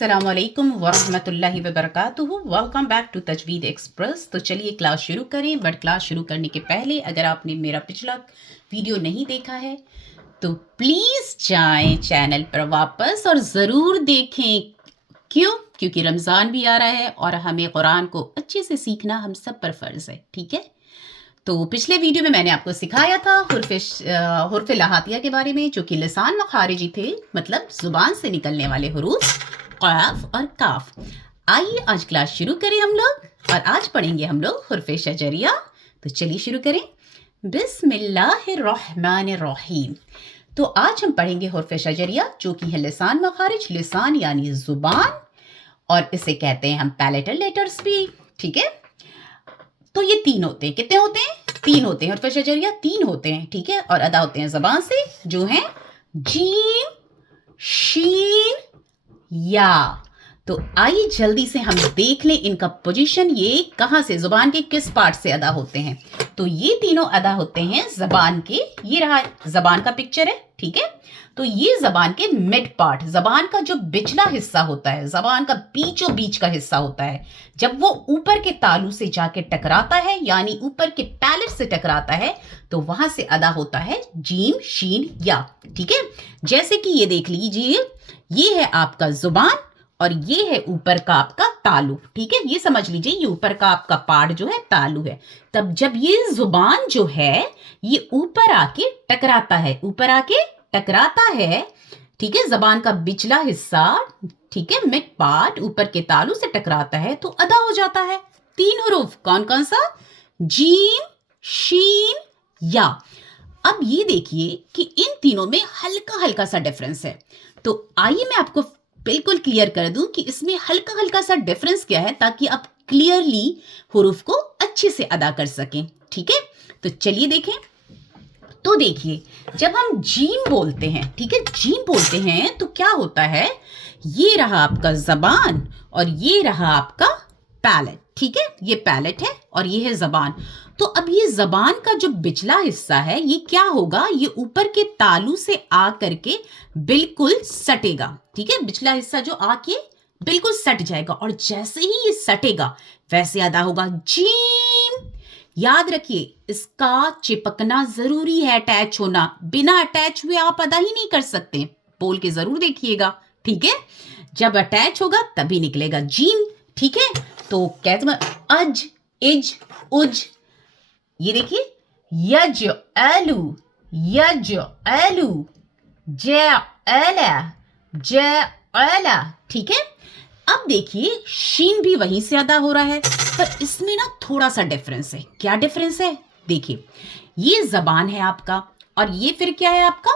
अस्सलामुअलैकुम वरहमतुल्लाहि वबरकातुहू। Welcome back to Tajweed express. तो चलिए क्लास शुरू करें, बट क्लास शुरू करने के पहले अगर आपने मेरा पिछला वीडियो नहीं देखा है तो प्लीज़ जाएं चैनल पर वापस और ज़रूर देखें। क्यों? क्योंकि रमज़ान भी आ रहा है और हमें कुरान को अच्छे से सीखना हम सब पर फ़र्ज़ है, ठीक है। तो पिछले वीडियो में मैंने आपको सिखाया था हुर्फ़ लहातिया के बारे में, जो कि लिसान व खारिजी थे, मतलब ज़ुबान से निकलने वाले हुरूफ क़ाफ़ और काफ। आइए आज क्लास शुरू करें हम लोग, और आज पढ़ेंगे हम लोग हुर्फ़ शजरिया। तो चलिए शुरू करें। बिस्मिल्लाहिर्रहमानिर्रहीम। तो आज हम पढ़ेंगे हुर्फ़ शजरिया, जो कि है लिसान व खारिज। लिसान यानी ज़ुबान, और इसे कहते हैं हम पैलेटल लेटर्स भी, ठीक है। तो ये तीन होते हैं। कितने होते हैं? तीन होते हैं। हुर्फ़ शजरिया तीन होते हैं, ठीक है, और अदा होते हैं ज़बान से, जो हैं जीम, शीन, या। तो आइए जल्दी से हम देख लें इनका पोजीशन, ये कहाँ से, ज़ुबान के किस पार्ट से अदा होते हैं। तो ये तीनों अदा होते हैं ज़बान के, ये रहा ज़बान का पिक्चर है, ठीक है। तो ये ज़बान के मिड पार्ट, ज़बान का जो बिचला हिस्सा होता है, ज़बान का बीचों बीच का हिस्सा होता है, जब वो ऊपर के तालू से जाके टकराता है, यानी ऊपर के पैलेट से टकराता है, तो वहां से अदा होता है जीम, शीन, या, ठीक है। जैसे कि ये देख लीजिए, ये है आपका ज़ुबान और ये है ऊपर का आपका तालू, ठीक है। ये समझ लीजिए, ये ऊपर का आपका पार्ट जो है तालू है। तब जब ये ज़ुबान जो है ये ऊपर आके टकराता है, ऊपर आके टकराता है, ठीक है, ज़बान का बिचला हिस्सा, ठीक है, मिड पार्ट ऊपर के तालू से टकराता है, तो अदा हो जाता है तीन हुरूफ। कौन कौन सा? जीम, शीन, या। अब ये देखिए कि इन तीनों में हल्का हल्का सा डिफरेंस है। तो आइए मैं आपको बिल्कुल क्लियर कर दूं कि इसमें हल्का हल्का सा डिफरेंस क्या है, ताकि आप क्लियरली हुरूफ को अच्छे से अदा कर सकें, ठीक है। तो चलिए देखें। तो देखिए, जब हम जीम बोलते हैं, ठीक है, जीम बोलते हैं, तो क्या होता है, ये रहा आपका ज़बान और ये रहा आपका पैलेट, ठीक है। ये पैलेट है और ये है ज़बान। तो अब ये ज़बान का जो बिचला हिस्सा है, ये क्या होगा, ये ऊपर के तालू से आ करके बिल्कुल सटेगा, ठीक है। बिचला हिस्सा जो आके बिल्कुल सट जाएगा, और जैसे ही ये सटेगा वैसे अदा होगा जीम। याद रखिए, इसका चिपकना जरूरी है, अटैच होना। बिना अटैच हुए आप अदा ही नहीं कर सकते। बोल के जरूर देखिएगा, ठीक है। जब अटैच होगा तभी निकलेगा जीम, ठीक है। तो कहते हैं अज, इज, उज। ये देखिए, यज एलू, यज एलू, ज एला, ज एला, ठीक है। अब देखिए, शीन भी वहीं से अदा हो रहा है, पर इसमें ना थोड़ा सा डिफरेंस है। क्या डिफरेंस है? देखिए, ये ज़बान है आपका, और ये फिर क्या है आपका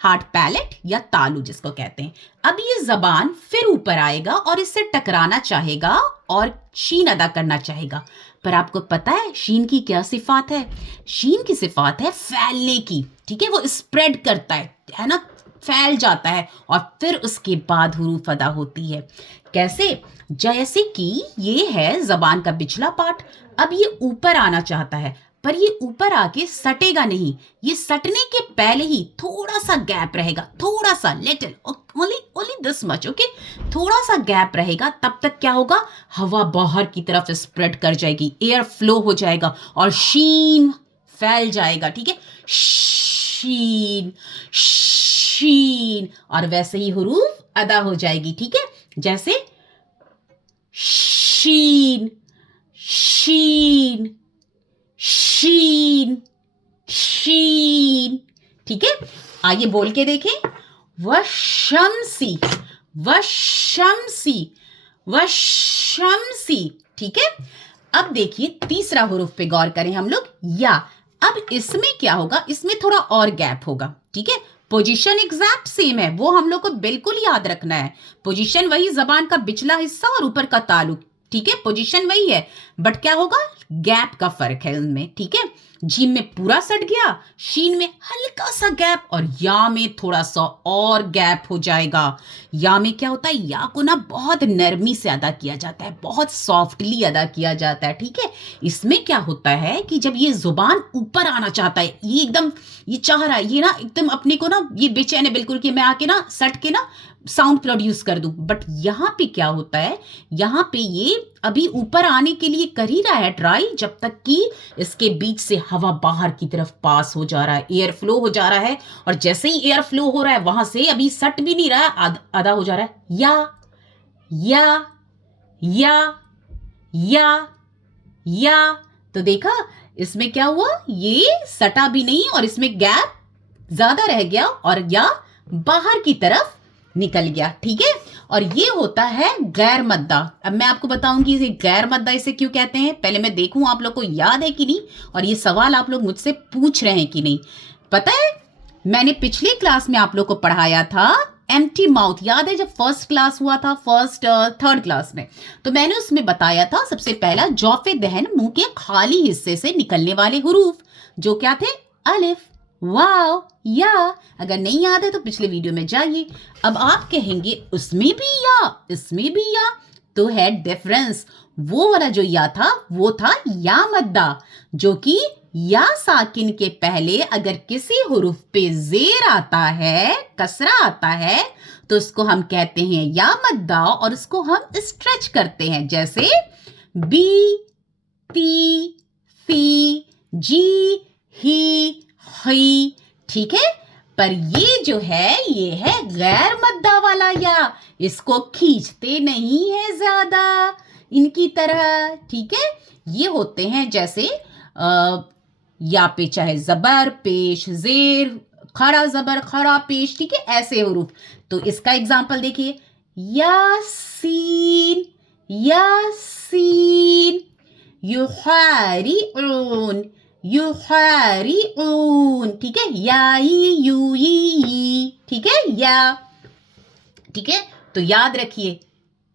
हार्ट पैलेट या तालू जिसको कहते हैं। अब ये ज़बान फिर ऊपर आएगा और इससे टकराना चाहेगा और शीन अदा करना चाहेगा। पर आपको पता है शीन की क्या सिफात है? शीन की सिफात है फैलने की, ठीक है। वो स्प्रेड करता है ना, फैल जाता है, और फिर उसके बाद हुरूफ अदा होती है। कैसे? जैसे कि ये है ज़बान का बिचला पार्ट, अब ये ऊपर आना चाहता है, पर ये ऊपर आके सटेगा नहीं। ये सटने के पहले ही थोड़ा सा गैप रहेगा, थोड़ा सा, little, only this much, okay. थोड़ा सा गैप रहेगा। तब तक क्या होगा, हवा बाहर की तरफ स्प्रेड कर जाएगी, एयर फ्लो हो जाएगा और शीन फैल जाएगा, ठीक है। शीन, शीन, और वैसे ही हुरूफ अदा हो जाएगी, ठीक है। जैसे शीन, शीन, शीन, शीन, ठीक है। आइए बोल के देखें। वशमसी, वशमसी, वशमसी, ठीक है। अब देखिए तीसरा हुरूफ पे गौर करें हम लोग, या। अब इसमें क्या होगा, इसमें थोड़ा और गैप होगा, ठीक है। पोजीशन एग्जैक्ट सेम है, वो हम लोग को बिल्कुल याद रखना है। पोजीशन वही, ज़बान का बिचला हिस्सा और ऊपर का तालु, ठीक है, पोजीशन वही है, बट क्या होगा, गैप का फर्क है उनमें, ठीक है। जीम में पूरा सट गया, शीन में हल्का सा गैप, और या में थोड़ा सा और गैप हो जाएगा। या में क्या होता है, या को ना बहुत नरमी से अदा किया जाता है, बहुत सॉफ्टली अदा किया जाता है, ठीक है। इसमें क्या होता है कि जब ये जुबान ऊपर आना चाहता है, ये एकदम ये चाह रहा है, ये ना एकदम अपने को ना ये बेचैन है बिल्कुल कि मैं आके ना सट के ना साउंड प्रोड्यूस कर दूं। बट यहाँ पे क्या होता है, यहाँ पे ये अभी ऊपर आने के लिए कर ही रहा है ट्राई, जब तक कि इसके बीच से हवा बाहर की तरफ पास हो जा रहा है, एयर फ्लो हो जा रहा है। और जैसे ही एयर फ्लो हो रहा है वहां से अभी सट भी नहीं रहा है, आधा हो जा रहा है। या या। तो देखा इसमें क्या हुआ, ये सटा भी नहीं और इसमें गैप ज्यादा रह गया और या बाहर की तरफ निकल गया। ठीक है, और ये होता है गैर मद्दा। अब मैं आपको बताऊंगी इसे गैर मद्दा इसे क्यों कहते हैं। पहले मैं देखूं आप लोग को याद है कि नहीं, और ये सवाल आप लोग मुझसे पूछ रहे हैं कि नहीं। पता है मैंने पिछले क्लास में आप लोग को पढ़ाया था एम्प्टी माउथ, याद है जब फर्स्ट क्लास हुआ था, थर्ड क्लास में, तो मैंने उसमें बताया था सबसे पहला जौफे दहन, मुंह के खाली हिस्से से निकलने वाले हुरूफ जो क्या थे, अलिफ, वाव, या। अगर नहीं याद है तो पिछले वीडियो में जाइए। अब आप कहेंगे उसमें भी या इसमें भी या, तो है डिफरेंस। वो वाला जो या था वो था या मद्दा, जो कि या साकिन के पहले अगर किसी हुरूफ पे जेर आता है, कसरा आता है, तो उसको हम कहते हैं या मद्दा और उसको हम स्ट्रेच करते हैं, जैसे बी, ती, फी, जी, ही, ही। ठीक है, पर ये जो है ये है गैर मद्दा वाला या, इसको खींचते नहीं है ज्यादा इनकी तरह। ठीक है, ये होते हैं जैसे या पे चाहे जबर, पेश, जेर, खड़ा जबर, खड़ा पेश। ठीक है, ऐसे हुरूफ। तो इसका एग्जांपल देखिए, यासीन, यासीन, युहारिऊन, युहारिऊन। ठीक है, याई, यू, ठीक है, या। ठीक है, तो याद रखिए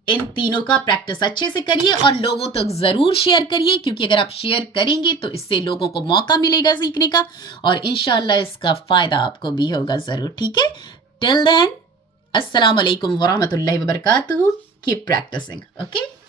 इन तीनों का प्रैक्टिस अच्छे से करिए और लोगों तक जरूर शेयर करिए, क्योंकि अगर आप शेयर करेंगे तो इससे लोगों को मौका मिलेगा सीखने का और इंशाल्लाह इसका फायदा आपको भी होगा जरूर। ठीक है, टिल देन अस्सलाम वालेकुम वरहमतुल्लाहि वबरकातुहू, कीप प्रैक्टिसिंग। ओके।